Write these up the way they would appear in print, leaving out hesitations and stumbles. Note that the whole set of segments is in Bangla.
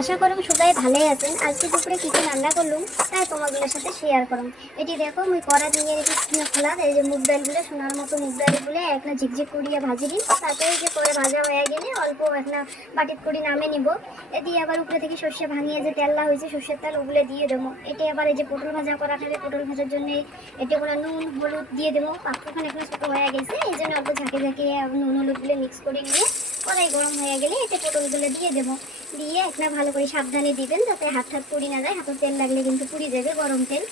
আশা করুন সবাই ভালোই আছেন। আজকে দুপুরে কি কি রান্না করলুম তাই তোমাগুলোর সাথে শেয়ার করুন। এটি দেখো আমি কড়া দিয়ে রেখে খোলা এই যে মুগ ডালগুলো সোনার মতো মুগ ডালগুলো একটা ঝিকঝিক করিয়া ভাজি দিন। তারপরে যে করে ভাজা হয়ে গেলে অল্প একটা বাটির করে নামে নিব। এটি আবার উপরে থেকে সর্ষে ভাঙিয়ে যে তেললা হয়েছে সর্ষের তেল ওগুলো দিয়ে দেবো। এটি আবার এই যে পটল ভাজা করা থাকে পটল ভাজার জন্য এটি কোনো নুন হলুদ দিয়ে দেবো। পাত্রখানে এখানে ছোটো হয়ে গেছে এই জন্য অল্প ঝাঁকে ঝাঁকে নুন হলুদগুলো মিক্স করে নিয়ে কড়াই গরম হয়ে গেলে এতে পটলগুলো দিয়ে দেবো। দিয়ে একটা ভালো করে সাবধানে দিবেন যাতে হাত পুড়ি না যায়। হাতের তেল লাগলে কিন্তু পুড়ে যাবে, গরম তেল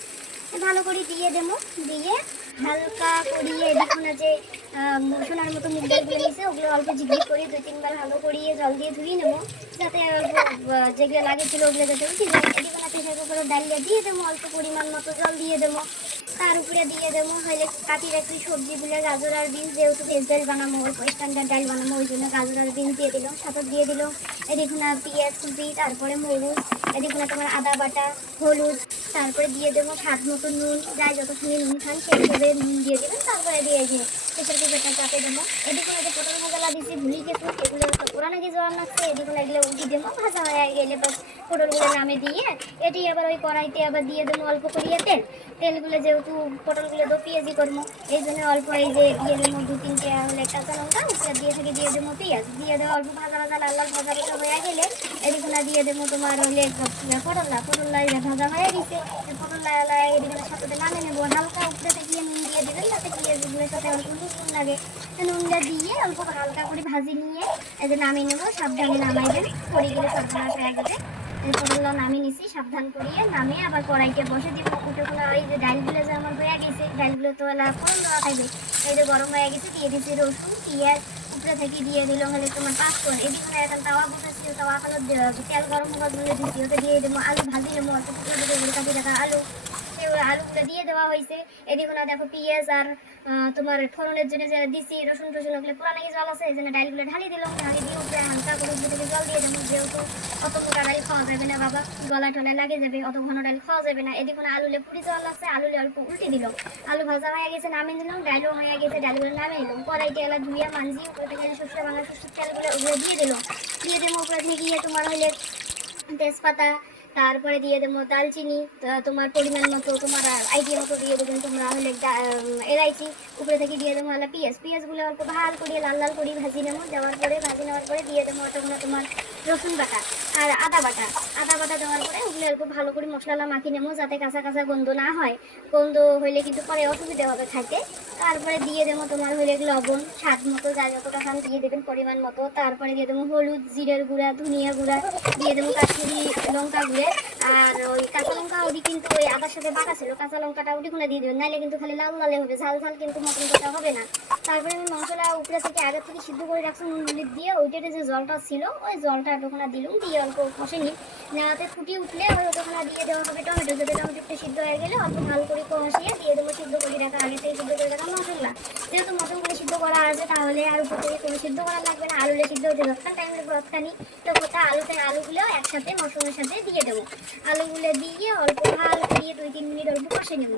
ভালো করে দিয়ে দেবো। দিয়ে হালকা করিয়ে দেখুন না যে সোনার মতো মুগ ডালগুলো নিয়েছে ওগুলো অল্প ঝিকঝিক করে 2-3 বার ভালো করিয়ে জল দিয়ে ধুয়ে নেবো যাতে অল্প যেগুলো লাগেছিল ওগুলো যাতে উঠে যায়। এদিকে না প্রেশার কুকারে ডালিয়া দিয়ে দেবো, অল্প পরিমাণ মতো জল দিয়ে দেবো। তার উপরে দিয়ে দেবো হলে কাটি রাখি সবজিগুলো গাজর আর বিনস, যেহেতু ভেজ ডাল বানাবো ওই স্ট্যান্ডার্ড ডাল বানাবো ওই জন্য গাজর আর বিনস দিয়ে দিলাম। সাথে দিয়ে দিলাম এদিকে না পেঁয়াজ কুচি, তারপরে মরিচ, এদিকে না তোমার আদা বাটা, হলুদ, তারপরে দিয়ে দেবো স্বাদ মতো নুন, যাই যতখানি নুন খান সেই হিসেবে নুন দিয়ে দেবেন। তারপরে দিয়ে যে প্রেশার কুকারটা চাপে দেবো। এদিকে না যে পটল মশলা দিয়েছি ভুলি গেছি এগুলো ওরা নাকি জল লাগছে। এদিকে না এগুলো উঠি দেবো, ভাজা হয়ে গেলে বাস পটলগুলো নামে দিয়ে এটি আবার ওই কড়াইতে আবার দিয়ে দেবো অল্প করিয়ে তেলগুলো যেহেতু পটলগুলো দো পেঁয়াজি করবো এই জন্য অল্প এই যে দিয়ে দেবো 2-3টে হলে কাঁচা লঙ্কা উপরে দিয়ে দেবো পেঁয়াজ দিয়ে দেবো। অল্প ভাজা ভাজা লাল লাল ভাজা ভাজা হয়ে গেলে এদিকে দিয়ে দেবো তোমার হলে পটল ভাজা হয়ে গেছে। পটল এদিকে সাথে নামে নেবো। হালকা উপরে গিয়ে নুন দিয়ে দেবেন যাতে পেঁয়াজগুলোর সাথে অল্প নুন লাগে। নুনটা দিয়ে অল্প হালকা করে ভাজি নিয়ে এই যে নামিয়ে নেবো। সাবধানে নামাইবেন, পড়ে গেলে সর্বনাশ হয়ে যাবে। পটলগুলো নামিয়ে নিছি সাবধান করিয়ে, নামিয়ে আবার কড়াইতে বসে দিব। উঠেগুলো এই যে ডালগুলো যে আমার হয়ে গেছে ডালগুলো তো ফোড়ন দেওয়া থাকবে এই যে গরম হয়ে গেছে দিয়ে দিচ্ছি রসুন পেঁয়াজ, উপরে থেকে দিয়ে দিলাম হলে তোমার পাঁচফোড়ন। এদিকে এখন তাওয়া বসেছি, তাওয়া এখনো তেল গরম হওয়ার জন্য দিচ্ছি। ওটা দিয়ে দেবো আলু ভাজি নেবো অল্প কাটি রাখা আলু, সেই আলুগুলো দিয়ে দেওয়া হয়েছে। এদিকে না দেখো পেঁয়াজ আর তোমার ফোড়নের জন্য যে দিচ্ছি রসুন টসুন ওগুলো পুরানো জল আছে এই জন্য ডালগুলো ঢালি দিলাম। ঢালি দিয়ে উপরে হালকা করে উপরে থেকে জল দিয়ে দেবো, যেহেতু অত মোটা ডাল খাওয়া যাবে না বাবা, গলা টলায় লাগে যাবে, অত ঘন ডাল খাওয়া যাবে না। এদিকে না আলুলে পুরি জল আছে, আলুলে অল্প উল্টে দিলাম। আলু ভাজা হয়ে গেছে নামিয়ে দিলাম, ডালও হয়ে গেছে ডালগুলো নামিয়ে দিলাম। কড়াইতে এলা ধুইয়া মাঞ্জি উপরে থেকে সর্ষে ভাঙা সর্ষের তেলগুলো ওগুলো দিয়ে দিলাম। দিয়ে দেবো উপরে থেকে গিয়ে তোমার হলে তেজপাতা, তারপরে দিয়ে দেবো দালচিনি তোমার পরিমাণ মতো, তোমার আইডিয়া মতো দিয়ে দেবেন তোমরা হলে এলাইচি। উপরে থেকে দিয়ে দেবো হলে পেঁয়াজগুলো অল্প ভালো করে লাল লাল করে ভাজি নেবো। দেওয়ার পরে ভাজি নেওয়ার পরে দিয়ে দেবো ওটা তোমার রসুন বাটা আর আদা বাটা দেওয়ার পরে ওগুলো অল্প ভালো করে মশলা মাখিয়ে নেবো যাতে কাঁচা কাঁচা গন্ধ না হয়। গন্ধ হইলে কিন্তু পরে অসুবিধা হবে খাইতে। তারপরে দিয়ে দেবো তোমার হলে লবণ স্বাদ মতো, যা যতটা খান দিয়ে দেবেন পরিমাণ মতো। তারপরে দিয়ে দেবো হলুদ, জিরের গুঁড়া, ধনিয়া গুঁড়া, দিয়ে দেবো কাশ্মীরি লঙ্কা গুঁড়ে। আর ওই কাঁচা লঙ্কা ওদি কিন্তু ওই আদার সাথে বাটা ছিল, কাঁচা লঙ্কাটা ওটি গুঁড়া দিয়ে দেবেন, নাইলে কিন্তু খালি লাল লালে হবে, ঝাল ঝাল কিন্তু মটন কষা হবে না। তারপরে আমি মশলা উপরে থেকে আগে থেকে সিদ্ধ করে রাখছি নুন হলুদ দিয়ে, ওইটাতে যে জলটা ছিল ওই জলটা ওখানে দিলাম, দিয়ে অল্প কষে নিই। নেওয়াতে ফুটি উঠলে ওই ওখানে দিয়ে দেওয়া হবে টমেটো, যাতে টমেটোটা সিদ্ধ হয়ে গেলে অল্প ভালো করে কষিয়ে দিয়ে দেবো সিদ্ধ করে রাখা আগে থেকে সিদ্ধ করে রাখা মশলা। যেহেতু মটন করে সিদ্ধ করা আছে তাহলে আর উপর থেকে কোনো সিদ্ধ করা লাগবে না। আলুলে সিদ্ধ হতে যতক্ষণ টাইম লাগবে ততখানি তো গোটা আলুগুলো একসাথে মশলার সাথে দিয়ে দেবো। আলুগুলো দিয়ে অল্প ভালো দিয়ে 2-3 মিনিট অল্প কষে নেব।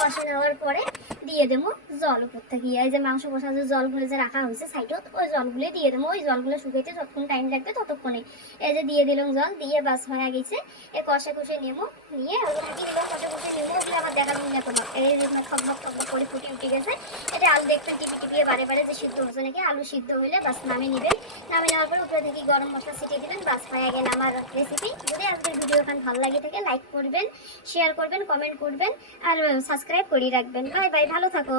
কষে নেওয়ার পরে দিয়ে দেবো জল উপর থেকে, এই যে মাংস কষা যে জলগুলো যে রাখা হয়েছে সাইডত ওই জলগুলো দিয়ে দেবো। ওই জলগুলো শুকাইতে যতক্ষণ টাইম লাগবে ততক্ষণে এই যে দিয়ে দিলাম জল দিয়ে বাস হয়ে গেছে। এ কষে নেবো, নিয়ে ঢাকি দিলাম, কষে নেবো। ওগুলো আবার দেখা দিন তোমার এই যে খকবক করে ফুটি উঠে গেছে। এটা আলু দেখবেন টিপিয়ে বারে যে সিদ্ধ হচ্ছে নাকি। আলু সিদ্ধ হলে বাস নামিয়ে নেবেন। নামিয়ে নেওয়ার পরে উপরে থেকে গরম মশলা ছিটিয়ে দিবেন, বাস হয়ে গেল আমার রেসিপি। যদি আজকের ভিডিও ভালো লাগে থাকে লাইক করবেন, শেয়ার করবেন, কমেন্ট করবেন আর সাবস্ক্রাইব করে রাখবেন। বাই বাই, ভালো থাকো।